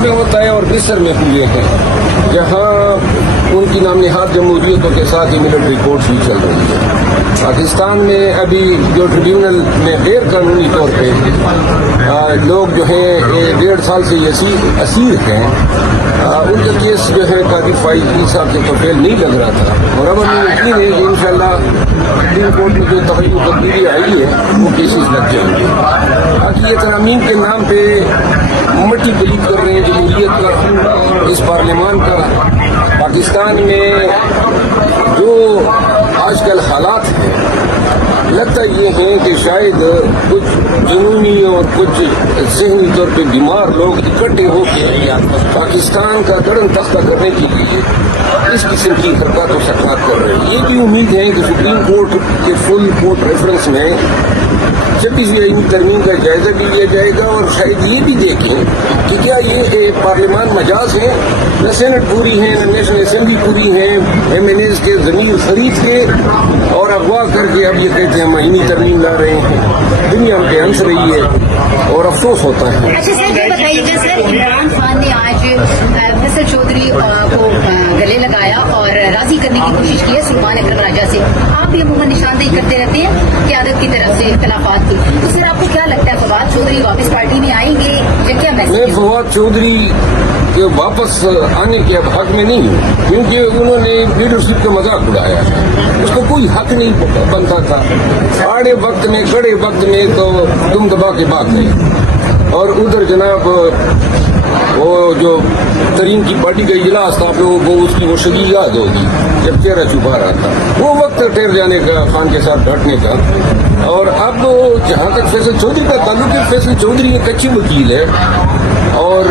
میں ہوتا ہے اور مصر میں ہوئے ہیں جہاں ان کی نام نہاد جمہوریتوں کے ساتھ ہی ملٹری کورٹس بھی چل رہی ہے. پاکستان میں ابھی جو ٹریبیونل میں غیر قانونی طور پہ لوگ جو ہیں 1.5 سال سے اسیر ہیں, ان کا کیس جو ہے قاضی فائز صاحب سے تو فیل نہیں لگ رہا تھا, اور اب ہمیں یقین ہے کہ انشاءاللہ سپریم کورٹ میں جو تبدیلی آئی ہے وہ کیسز لگ جائیں گے. باقی یہ ترامیم کے نام پہ مٹی پلیت کر رہے ہیں جمہوریت کا, اس پارلیمان کا. پاکستان میں جو آج کل حالات ہیں لگتا یہ ہے کہ شاید کچھ جنونی اور کچھ ذہنی طور پہ بیمار لوگ اکٹھے ہو کے پاکستان کا گرم تختہ کرنے کے لیے اس قسم کی حرکات و سکنات کر رہے ہیں. یہ بھی امید ہے کہ سپریم کورٹ کے فل کورٹ ریفرنس میں 26ویں آئینی ترمیم کا جائزہ بھی لیا جائے گا, اور شاید یہ بھی دیکھیں کہ کیا یہ پارلیمان مجاز ہے, نہ سینٹ پوری ہے نہ نیشنل اسمبلی پوری ہے, ایم این ایز کے ضمیر خرید کے اور اغوا کر کے اب یہ کہتے ہیں ہم آئینی ترمیم لا رہے ہیں. دنیا ہم پہ ہنس رہی ہے اور افسوس ہوتا ہے. اچھا سر یہ بتائیے گا سر, عمران خان نے آج فیصل چودھری کو گلے لگایا اور راضی کرنے کی کوشش کی ہے سلطان اکرم راجہ سے. آپ بھی عموماً نشاندہی کرتے رہتے ہیں قیادت کی طرف سے اختلافات کی, تو سر آپ کو کیا لگتا ہے فواد چودھری واپس پارٹی میں آئیں گے یا کیا میسج؟ میں فواد چودھری کے واپس آنے کے اب حق میں نہیں ہوں, کیونکہ انہوں نے لیڈرشپ کا مذاق اڑایا, اس کو کوئی حق نہیں بنتا تھا. آڑے وقت میں کڑے وقت میں تو تم دبا کے بات نہیں, اور ادھر جناب وہ جو ترین کی پارٹی کا اجلاس تھا, آپ لوگوں کو اس کی وہ شدید یاد ہوگی جب چہرہ چھپا رہا تھا, وہ وقت ٹھہر جانے کا خان کے ساتھ ڈٹنے کا. اور اب جہاں تک فیصل چودھری کا تعلق ہے, فیصل چودھری ایک اچھی وکیل ہے اور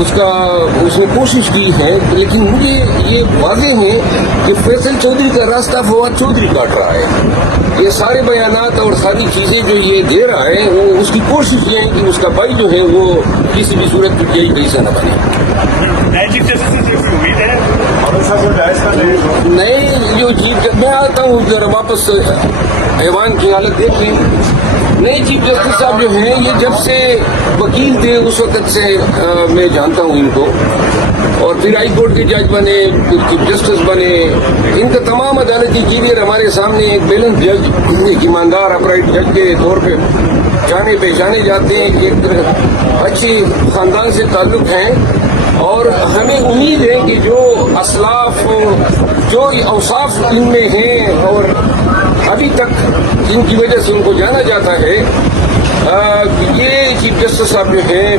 اس نے کوشش کی ہے, لیکن مجھے یہ واضح ہے کہ فیصل چودھری کا راستہ فواد چودھری کاٹ رہا ہے. یہ سارے بیانات اور ساری چیزیں جو یہ دے رہا ہے وہ اس کی کوشش یہ ہے کہ اس کا بھائی جو ہے وہ کسی بھی صورت میں یہی کیسا نہ بنے. نئے جو چیف میں آتا ہوں ذرا واپس ایوان کی حالت دیکھ لیں. نئے چیف جسٹس صاحب جو ہیں یہ جب سے وکیل تھے اس وقت سے میں جانتا ہوں ان کو, اور پھر ہائی کورٹ کے جج بنے, پھر چیف جسٹس بنے. ان کا تمام عدالتی کیریئر ہمارے سامنے ایک بیلنس جج, ایک ایماندار اپرائٹ جج کے طور پہ پہچانے جاتے ہیں. ایک اچھی خاندان سے تعلق ہیں, اور ہمیں امید ہے کہ جو اسلاف جو اوصاف ان میں ہیں اور ابھی تک جن کی وجہ سے ان کو جانا جاتا ہے, یہ چیف جسٹس صاحب جو ہیں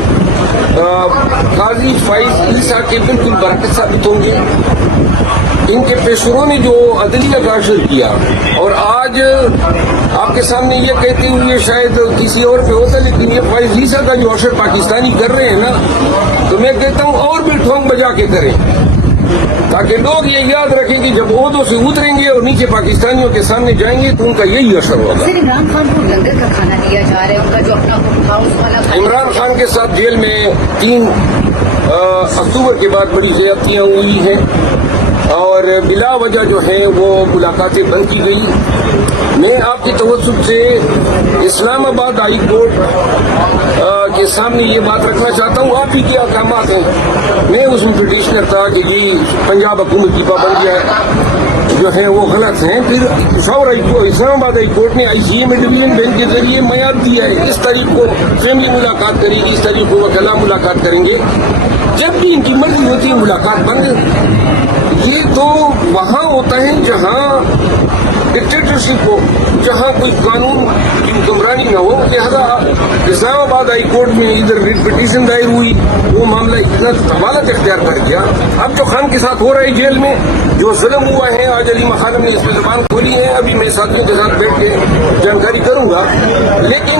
قاضی فائز عیسیٰ کے بالکل برعکس ثابت ہوں گے. ان کے پیشروں نے جو عدلیہ کا اشر کیا, اور آج آپ کے سامنے یہ کہتے ہوئے شاید کسی اور پہ ہوتا, لیکن یہ فائز عیسیٰ کا جو اشر پاکستانی کر رہے ہیں نا, تو میں کہتا ہوں اور بھی ٹھونگ بجا کے کریں, تاکہ لوگ یہ یاد رکھیں کہ جب عہدوں سے اتریں گے اور نیچے پاکستانیوں کے سامنے جائیں گے تو ان کا یہی اثر ہوگا. سر عمران خان کو لنگر کا کھانا دیا جا رہا ہے, ان کا جو اپنا ہاؤس والا. عمران خان کے ساتھ جیل میں 3 اکتوبر کے بعد بڑی زیادتیاں ہوئی ہیں, اور بلا وجہ جو ہے وہ ملاقاتیں بند کی گئی. میں آپ کی توسط سے اسلام آباد ہائی کورٹ کے سامنے یہ بات رکھنا چاہتا ہوں, آپ ہی کے احکامات ہیں. میں اس میں پٹیشنر تھا کہ یہ پنجاب حکومت کی پابندیاں جو ہیں وہ غلط ہیں. پھر اسلام آباد ہائی کورٹ نے آئی سی اے میں ڈویژن بینچ کے ذریعے میعاد دیا ہے, اس تاریخ کو فیملی ملاقات کرے گی, اس تاریخ کو وکلاء ملاقات کریں گے, جب بھی ان کی مرضی ہوتی ہے ملاقات بند. یہ تو وہاں ہوتا ہے جہاں ڈکٹیٹرشپ ہو, جہاں کوئی قانون کی حکمرانی نہ ہو. لہذا اسلام آباد ہائی کورٹ میں ادھر پٹیشن دائر ہوئی, وہ معاملہ اتنا طوالت اختیار کر گیا. اب جو خان کے ساتھ ہو رہا ہے جیل میں جو ظلم ہوا ہے, آج علی خانم نے اس پہ زبان کھولی ہے, ابھی میں ساتھیوں کے ساتھ بیٹھ کے جانکاری کروں گا, لیکن